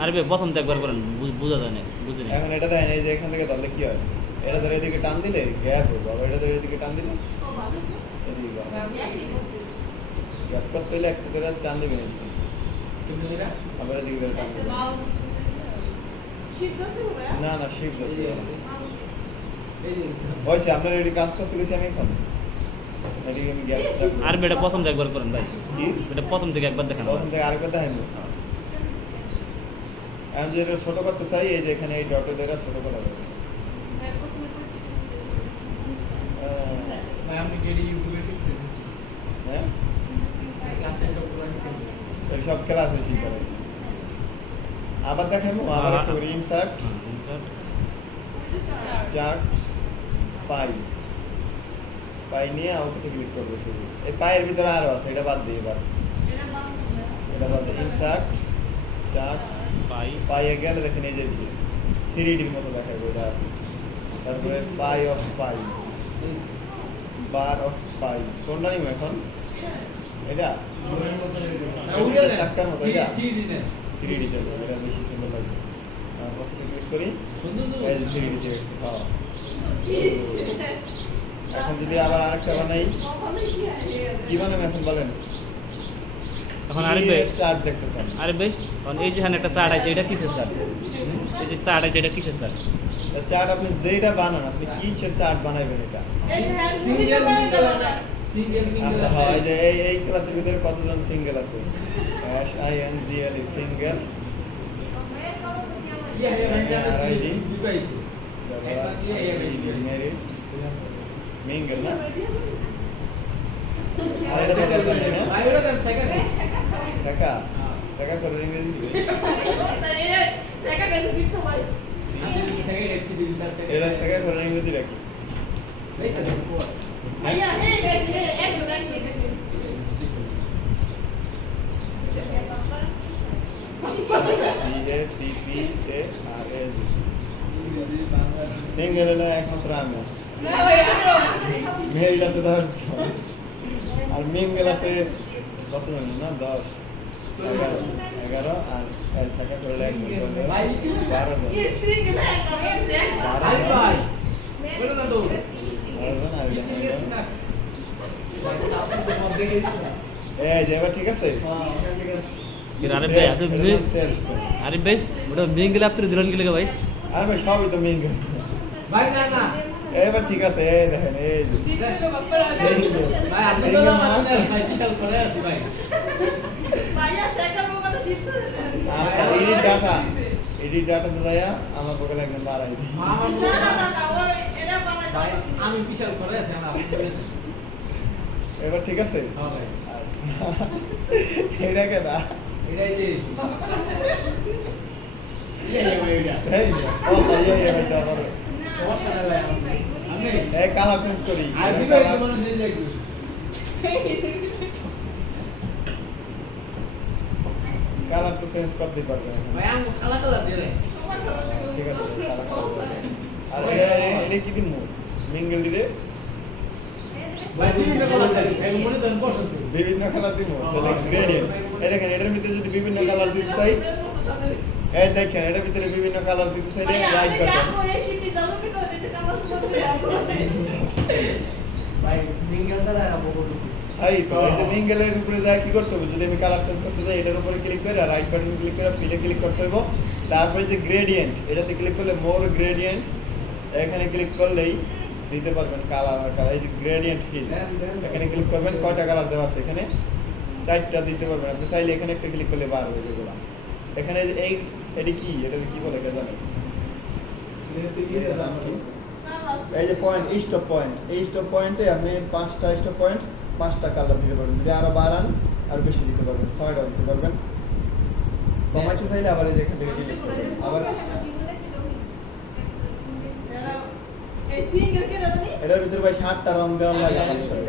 আরে ভাই প্রথম তো একবার করেন, বুঝা যায় না, বুঝে এখন এটা দেয় না, এই যে এখান থেকে ধরলে কি হয়, এটা ধরে এদিকে টান দিলে গ্যাপ হবে, আবার এটা ধরে এদিকে টান দিলে গ্যাপ করতে হলে একটা করে টান দিবেন এদিকে, আবার এদিকে করে টান দিবেন। না না শিফট করতে হবে না। হয়েছে আপনার এটি কাজ করতে গেছি আমি এখন এদিকে আমি গ্যাপ আর এটা প্রথম তো একবার করেন ভাই, কি এটা প্রথম থেকে একবার দেখেন। প্রথম থেকে আরেকবার দেখেন। আমি যে এটা ছোট করতে চাই, এই যে এখানে এই ডটে ধরে ছোট করা যাবে। ভাই আপনি কি এডি ইউটিউবে শিখছেন? হ্যাঁ ক্লাসে সব পুরো এই সব ক্লাস আছে শিখাচ্ছি। আবার দেখাবো, আবার একটু ইনসার্ট চার্ট পাই পাই নিয়ে আউটপুটে ক্লিক করবো শুধু। এই পায়ের ভিতরে আরো আছে, এটা বাদ দিই এবার, এটা বাদ দিই। ইনসার্ট চার্ট পাইয়ে গেলে দেখেন এই যে 3Dর মতো দেখাবে, এটা আছে। তারপরে পাই অফ পাই, বার অফ পাই, কোনটা নিব এখন? এটা চাক্কার মতো, এটা 3D টা, এটা বেশি সুন্দর লাগবে। ওকে ক্লিক করি, এই যে 3D তে এসেছে। হ্যাঁ এখন যদি আবার আরেকটা বানাই, কি বানাবো এখন বলেন? এখন আরে ভাই চার্ট দেখতে চান? আরে ভাই এখন এই যেখানে একটা চার্ট আছে, এটা কিসের চার্ট? এই যে চার্ট আছে, এটা কিসের চার্ট? চার্ট আপনি যেটা বানান, আপনি কিসের চার্ট বানাবেন এটা? সিঙ্গেল আচ্ছা হয় যে এই ক্লাসের ভিতরে কতজন সিঙ্গেল আছে? SINGL সিঙ্গেল, মিঙ্গেল না, আর এটা তো দরকার নেই না? সেকা সেকা করে ইংরেজি দিবে, এটা সেকা করে ইংরেজি রাখি। সিঙ্গেল হলো একমাত্র আমি, মেল আছে 10 জন, আর মিঙ্গেল আছে কত জন না? 10 11 আর থাকা করে 1 জন, 12 জন। এই যে এবার ঠিক আছে। আরে ভাই আছে আরে ভাই ওটা মিঙ্গেল আপনি দিলেন কি লাগে ভাই? আরে ভাই সবই তো মিঙ্গেল ভাই। না না এবার ঠিক আছে, এই দেখেন এই যে ভাই আপনি তো আমাদের ভাই বিশাল করে আছে ভাই। আচ্ছা এডিট ডাটা তো যায়া আমার বগলে একদম বাড়াই দিই। ভাই আমি বিশাল করে আছে আমরা। এবার ঠিক আছে। হ্যাঁ ভাই। আচ্ছা এটা কেডা? এটাই যে এই ও তাইয়া এটা করে সমস্যা নাই ভাই। আমি এই কালার চেঞ্জ করি, আর বিবাহ জীবনে নিয়ে যাই। কালার তো চেঞ্জ করতে পারবে না। ভাই আমি কালা কালা দিয়ে রে। ঠিক আছে কালার। আর এটা কি দিমু মিঙ্গেল দিলে ভাই বিভিন্ন কালার দেন, ভাই মনে দেন পছন্দ। বিভিন্ন কালার দিমু, তাহলে গ্রেডিয়েন্ট। এই দেখেন এটার ভিতরে যদি বিভিন্ন কালার দিতে চাই, এই দেখেন এটার ভিতরে বিভিন্ন কালার দিতে চাইলে রাইট বাটন। ভাই মিঙ্গেল দ্বারা আর বহু এই তো এই যে মিঙ্গেলের উপরে যা কি করতে হবে, যদি আমি কালার চেঞ্জ করতে যাই এটার উপরে ক্লিক করে রাইট বাটন ক্লিক করে ফিলে ক্লিক করতে হবে। তারপরে যে গ্রেডিয়েন্ট, এটাতে ক্লিক করলে মোর গ্রেডিয়েন্টস, এখানে ক্লিক করলেই দিতে পারবেন কালার আর কালার। এই যে গ্রেডিয়েন্ট ফিল, এখানে ক্লিক করবেন, কয়টা কালার দেওয়া আছে এখানে 4টা দিতে পারবেন আপনি চাইলে। এখানে একটা ক্লিক করলে বার হয়ে যাবে। এখানে এই এটি কি, এটা কি বলে কে জানেন? এই যে পয়েন্ট, স্টপ পয়েন্ট, এই স্টপ পয়েন্টে আপনি 5টা স্টপ পয়েন্ট 5টা কালার দিতে পারবেন। যদি আরো বাড়ান আর বেশি দিতে পারবেন, 6টা দিতে পারবেন। কমাইতে চাইলে আবার এই যে এখান থেকে ক্লিক করবেন। আবার এটার ভিতরে ভাই 7টা রং দেওয়া লাগে আমার হিসাবে।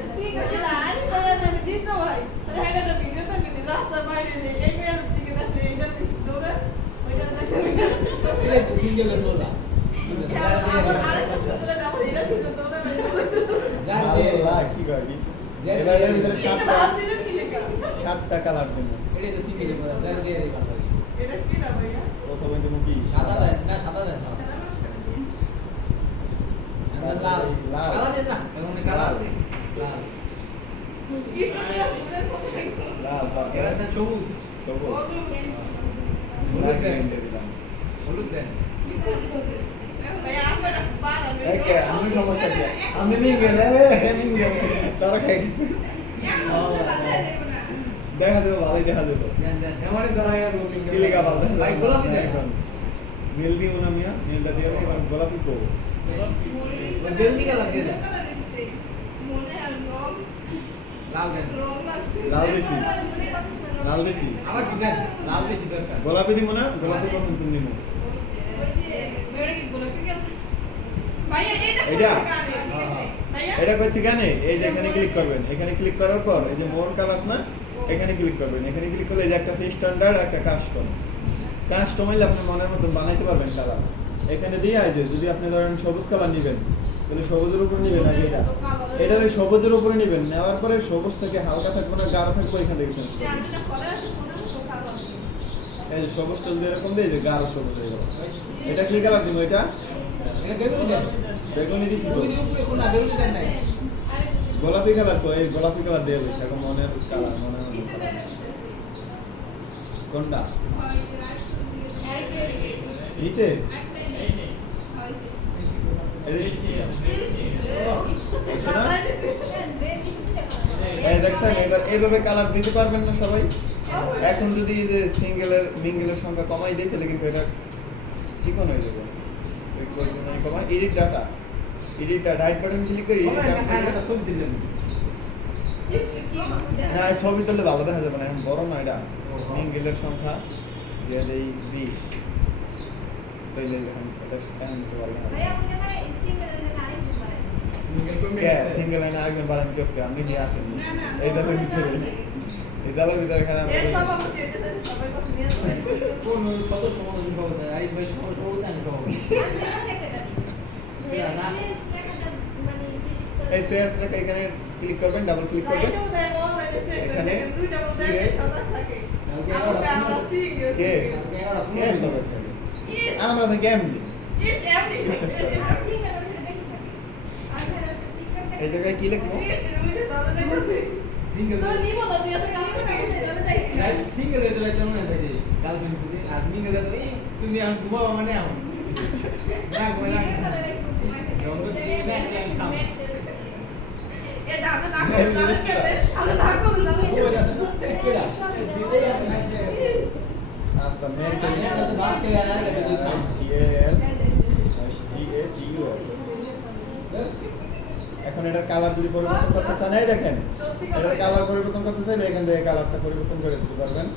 এটা তো সিঙ্গেলের মজা। আল্লাহ কি কয় কি? এবার এর ভিতরে 7টা 7টা কালার দেব। এটা তো সিঙ্গেল করে দেন দিয়ে এই কথা এটা কি না ভাইয়া প্রথমে দেব কি সাদা দেন না সাদা দেন না লাল লাল। কালা দেন না এখন কালা আছে লাল লাল এরা তারপরে না সবুজ সবুজ হলুদ লাল দেন। দিয়ে দিলাম। হলুদ দেন একে আমি সমস্যা কি আমি মিঙ্গেল তারা খাই দেখা যাবে ভালোই দেখা যাবে দেন দেন এমনই ধরা গেল কি লেখা ভালো দেখা ভাই যাবে গোলাপি দেন নীল দিব না মিয়া নীলটা দিয়ে এবার গোলাপি করবো বেলনি কালার দিয়ে দেন লাল দেন লাল দিছি লাল দিছি আবার কি দেন লাল বেশি দরকার গোলাপি দিব না গোলাপি কখন তুমি দিব এটা কই থেকে আনে এই যে এখানে ক্লিক করবেন এখানে ক্লিক করার পর এই যে মোর কালারস না এখানে ক্লিক করবেন এখানে ক্লিক করলে এই যে একটা স্ট্যান্ডার্ড একটা কাস্টম কাস্টমাইলে আপনি মনের মতো বানাইতে পারবেন কালার এখানে দিয়ে আছে যদি আপনি ধরেন সবুজ কালার নেবেন তাহলে সবুজের উপর নেবেন আগে এটা ওই সবুজের উপরে নেবেন নেওয়ার পরে সবুজ থেকে হালকা থাকবে না গাঢ় থাকবে এখান থেকে চেঞ্জ করবেন এই যে সবুজটা যদি এরকম দিয়ে যে গাঢ় সবুজ হয়ে গেল এটা কি কালার দিব এটা এটা বেগুনি দেন বেগুনি দিছি তো ওই যে উপরে কোনা বেগুনি দেন নাই গোলাপি কালার তো এই গোলাপি কালার দিয়ে দিচ্ছি এখন মনের কালার মনের মতো কালার কোনটা নিচে এই যে এই দেখছেন এবার এইভাবে কালার দিতে পারবেন না সবাই এখন যদি এই যে সিঙ্গেলের মিঙ্গেলের সংখ্যা কমাই দিই তাহলে কিন্তু এটা চিকন হয়ে যাবে কমাই edit data right button click করে edit data একটা ছবি দিলেন হ্যাঁ ছবি তুললে ভালো দেখা যাবে না এখন বড় না এটা মিঙ্গেলের সংখ্যা যে এই 20 তাইলে এখন এটা স্ক্যান করতে পারবে না সিঙ্গেল লাইনে আরেকজন বাড়ান কি ওকে আপনি নিয়ে আসেন এই দালের ভিতরে এই দালের ভিতরে এখানে আমরা কোন সদস্য মনে হবে না এই ভাই সদস্য বলতে আমি পাবো এই সেলস লেখা এখানে ক্লিক করবেন ডাবল ক্লিক করবেন এখানে কে আমরা তো গেম এই জায়গায় কি লিখবো সিঙ্গেল সিঙ্গেল এর তো তেমন না ভাই গার্লফ্রেন্ড তুমি আর মিঙ্গেল এর তুমি আর ঘুমাও মানে এমন না ঘুমাই না রঙ তো তুমি না খাও আচ্ছা মেন্টালি এখন এটার কালার যদি পরিবর্তন করতে চান এই দেখেন এটার কালার পরিবর্তন করতে চাইলে এখান থেকে কালারটা পরিবর্তন করে দিতে পারবেন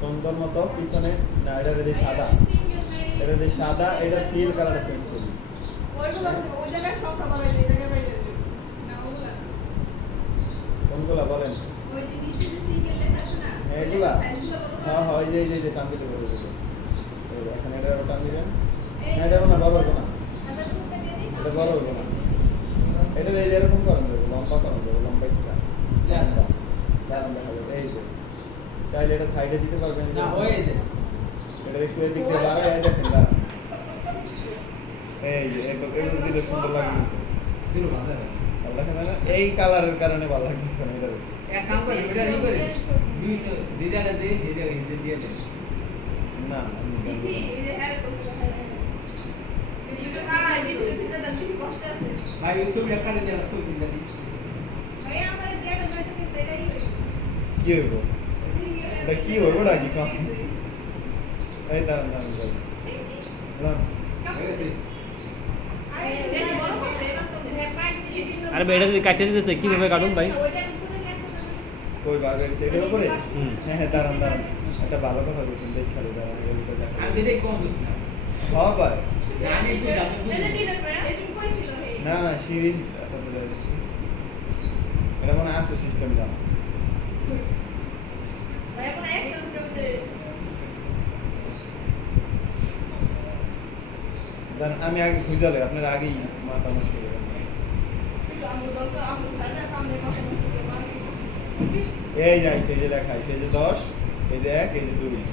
সুন্দর মতো পিছনে না এটা যদি সাদা এটা যদি সাদা এটা ফিল কালারটা চেঞ্জ করুন কোনগুলা বলেন এগুলা হ্যাঁ হ্যাঁ এই যে টান দিতে বলে দেবো এখানে এটা টান দিবেন না এটা না বড় হবে না এটা বড় হবে না এটা এই যে এরকম করেন দেবো লম্বা করেন দেবো লম্বা একটা লম্বা দারুণ দেখা যাবে এই যে চাইলে এটা সাইডে দিতে পারবেন না হয়ে যায় এটা একটু এদিক দিয়ে বাড়ায় এই দেখেন দাঁড়ান এই যে এগুলো দিলে সুন্দর লাগে দিলো ভালো লাগে ভালো লাগে না এই কালারের কারণে ভালো লাগছে না এটা এক কাম করে এটা ই করে বিভিন্ন যে জায়গাতে যে জায়গায় হিসেবে দিয়ে দেন না ভাই ওই ছবি একটা দিয়ে ছবি দিলে কি হইব এটা কি হইব ওটা কি কম এই দাঁড়ান আরে ভাই এটা যদি কাটিয়ে দিতে কিভাবে কাটুন ভাই কই বাগে এটার উপরে হুম। হ্যাঁ দাঁড়ান এটা ভালো কথা বলছেন দেখ খালি দাঁড়ান এর ভিতরে দেখা আমি দিলে কম দিছি না হ্যাঁ ভাই আমি একটু জানি না সিরিজ এটা মনে আছে সিস্টেম জানা দেন আমি আগে বুঝালে আপনার আগেই মাথা নষ্ট করে এই যে আইছে, এই যে লেখা আছে, এই যে 10, এই যে 1, এই যে 2,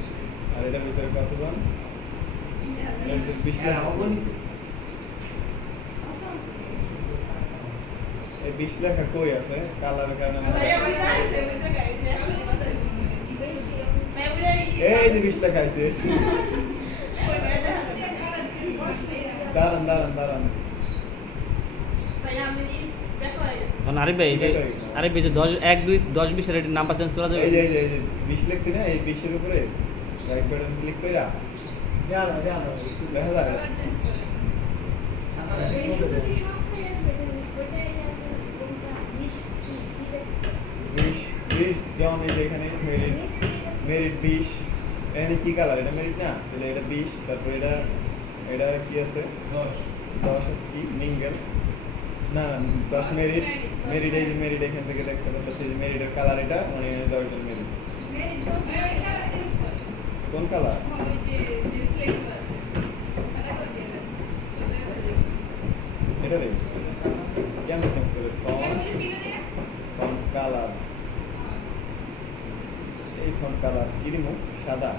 আর এটার ভিতরে কতজন? এই যে 20 লেখা। এই 20 লেখা কই আছে? কালারের কারণে মনে হয়। এই যে 20 লেখা আছে। দাঁড়ান দাঁড়ান দাঁড়ান। এখন আরিফ ভাই এই যে আরিফ ভাই যে 10 1 2 10 20 এর নাম্বার চেঞ্জ করা যাবে? এই যে 20 লেখছি না, এই 20 এর উপরে রাইট বাটন ক্লিক কইরা দেখা যায়। 20 জন এই যে এখানে মেরিট 20, এখানে কি কালার? এটা মেরিট না, তাহলে এটা 20, তারপর এটা কি আছে? 10 আছে কি মিঙ্গেল না না 10 মেরিট এই যে মেরিট এখান থেকে দেখতে পাচ্ছি, যে মেরিটের কালার এটা, মানে 10 জন মেরিট। কোন কালার? এটা রে কেমন চেঞ্জ করে? ফন্ট কালার, এই ফন্ট কালার কি দিমু? সাদা।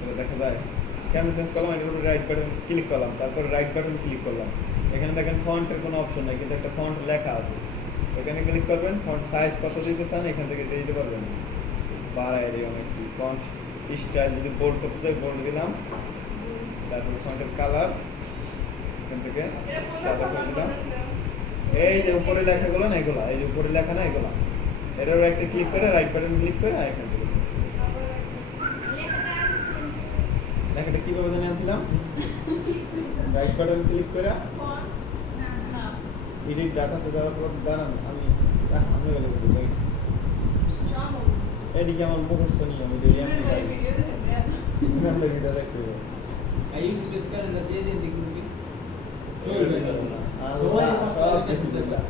এটা দেখা যায় কেমন চেঞ্জ করলাম? এটার উপরে রাইট বাটন ক্লিক করলাম, তারপর রাইট বাটন ক্লিক করলাম। এখানে দেখেন ফন্টের কোনো অপশন নাই, কিন্তু একটা ফন্ট লেখা আছে। এখানে ক্লিক করবেন, ফন্ট সাইজ কত দিতে চান এখান থেকে দিয়ে দিতে পারবেন। বাড়ায় দিই অনেক। ফন্ট স্টাইল যদি বোল্ড করতে চাই বোল্ড দিলাম, তারপর ফন্টের কালার এখান থেকে সাদা করে দিলাম। এই যে উপরে লেখাগুলো না এগুলা, এই যে উপরে লেখা না এগুলা, এটারও একটা ক্লিক করে রাইট বাটন ক্লিক করে এখান থেকে লেখাটা কিভাবে জানি আনছিলাম? রাইট বাটন ক্লিক করে এডিট ডাটাতে যাওয়ার পর দাঁড়ান আমি গেলে এদিকে আমার মুখস্থ নিয়ে আমি দেখি আমি ভিডিও দেখতে সব কিছু দেখলাম।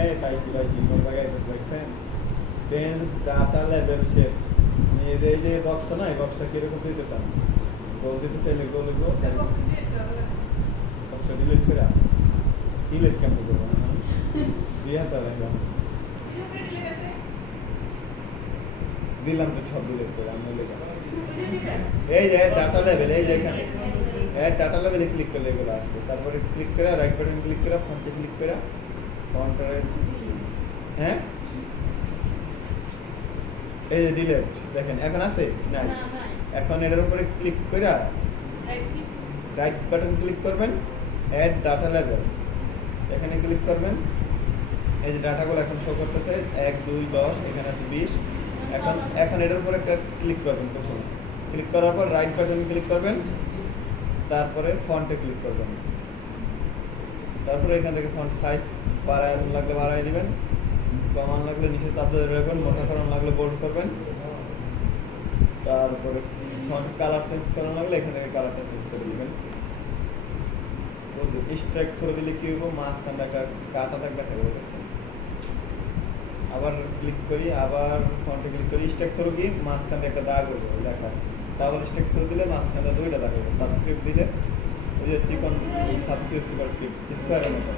এই পাইছি কোন জায়গায় দেখছেন? চেঞ্জ ডাটা লেভেল শেপস, এই যে বক্সটা না, এই বক্সটা কিরকম দিতে চান? গোল দিতে চাইলে গোল লিখবো, বক্সটা ডিলিট করে ডিলিট কেমন করবো না দিয়ে তাহলে দিলাম তো সব ডিলিট করে আমি লেখা। এই যে ডাটা লেভেল, এই যে এখানে ডাটা লেভেলে ক্লিক করলে এগুলো আসবে। তারপরে ক্লিক করে রাইট বাটন ক্লিক করে ফন্টে ক্লিক করে ফন্টের হ্যাঁ এই যে ডিলিট দেখেন এখন আছে না, এখন এটার উপরে ক্লিক করে রাইট বাটন ক্লিক করবেন, অ্যাড ডাটা লেভেলস এখানে ক্লিক করবেন। এই যে ডাটাগুলো এখন শো করতেছে 1 2 10, এখানে আছে 20। এখন এটার উপরে একটা ক্লিক করবেন, প্রথমে ক্লিক করার পর রাইট বাটন ক্লিক করবেন, তারপরে ফন্টে ক্লিক করবেন, তারপরে এখান থেকে ফন্ট সাইজ বাড়ায় লাগলে বাড়ায় দিবেন, কমান লাগলে নিচে চাপ দিয়ে রাখবেন, মোটা করানো লাগলে বোল্ড করবেন, তারপরে ফন্ট কালার চেঞ্জ করানো লাগলে এখান থেকে কালারটা চেঞ্জ করে দিবেন। স্ট্রাইক করে দিলে কি হইব? মাঝখানে একটা কাটা দাগ দেখা যাবে। আবার ক্লিক করি, আবার ফন্টে ক্লিক করি, স্ট্রাইক করে কি মাঝখানে একটা দাগ হইব লেখা, ডাবল স্ট্রাইক করে দিলে মাঝখানে দুইটা দাগ হবে। সাবস্ক্রিপ্ট দিলে ওই যে চিকন সাবস্ক্রিপ্ট সুপারস্ক্রিপ্ট স্কোয়ারের মতো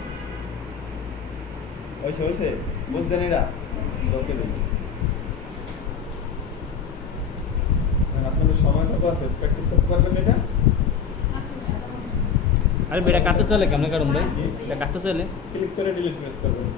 হয়েছে বুঝছেন? এটা লোকে দিন। আপনাদের সময় কত আছে? প্র্যাকটিস করতে পারবেন এটা? আরে বেটা কাটতে চলে কেমন কারণ ভাই? এটা কাটতে চলে ক্লিক করে ডিলিট প্রেস করবেন।